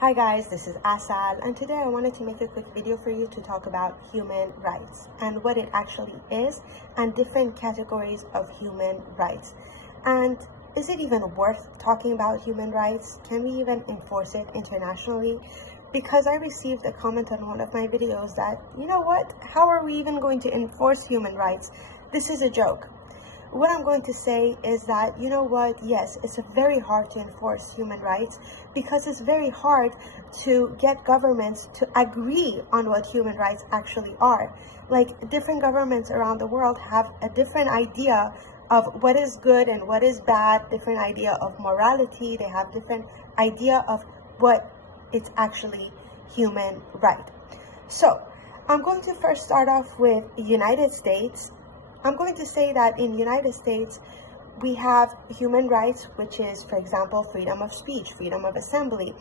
Hi guys, this is Asal, and today I wanted to make a quick video for you to talk about human rights and what it actually is and different categories of human rights. And is it even worth talking about human rights? Can we even enforce it internationally? Because I received a comment on one of my videos that, you know what, how are we even going to enforce human rights? This is a joke. What I'm going to say is that, you know what, yes, it's very hard to enforce human rights because it's very hard to get governments to agree on what human rights actually are. Like, different governments around the world have a different idea of what is good and what is bad, different idea of morality, they have different idea of what is actually human right. So, I'm going to first start off with the United States. I'm going to say that in the United States, we have human rights, which is, for example, freedom of speech, freedom of assembly,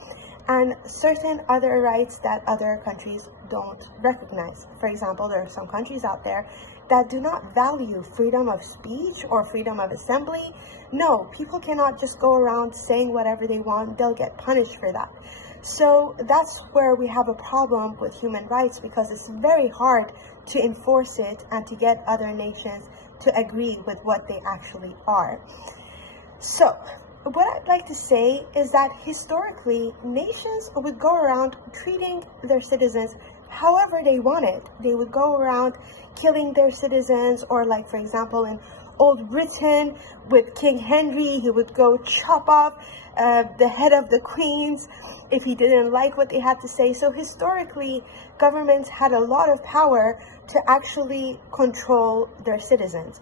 and certain other rights that other countries don't recognize. For example, there are some countries out there that do not value freedom of speech or freedom of assembly. No, people cannot just go around saying whatever they want. They'll get punished for that. So that's where we have a problem with human rights, because it's very hard to enforce it and to get other nations to agree with what they actually are. So what I'd like to say is that historically, nations would go around treating their citizens however they wanted. They would go around killing their citizens, or like, for example, in Old Britain with King Henry, he would go chop off the head of the queens if he didn't like what they had to say. So historically, governments had a lot of power to actually control their citizens.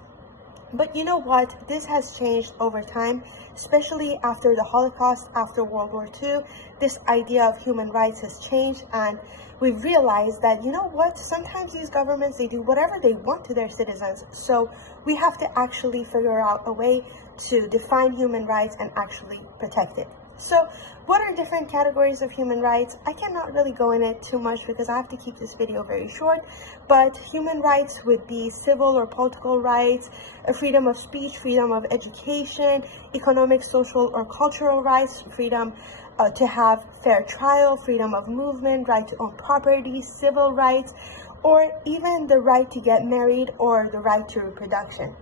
But you know what? This has changed over time, especially after the Holocaust, after World War II. This idea of human rights has changed, and we've realized that, you know what? Sometimes these governments, they do whatever they want to their citizens. So we have to actually figure out a way to define human rights and actually protect it. So what are different categories of human rights? I cannot really go in it too much because I have to keep this video very short, but human rights would be civil or political rights, freedom of speech, freedom of education, economic, social, or cultural rights, freedom to have fair trial, freedom of movement, right to own property, civil rights, or even the right to get married or the right to reproduction.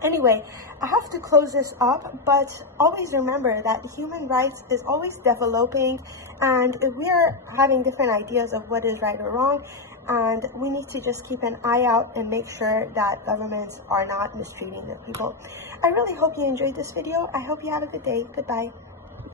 Anyway, I have to close this up, but always remember that human rights is always developing, and we're having different ideas of what is right or wrong, and we need to just keep an eye out and make sure that governments are not mistreating their people. I really hope you enjoyed this video. I hope you have a good day. Goodbye.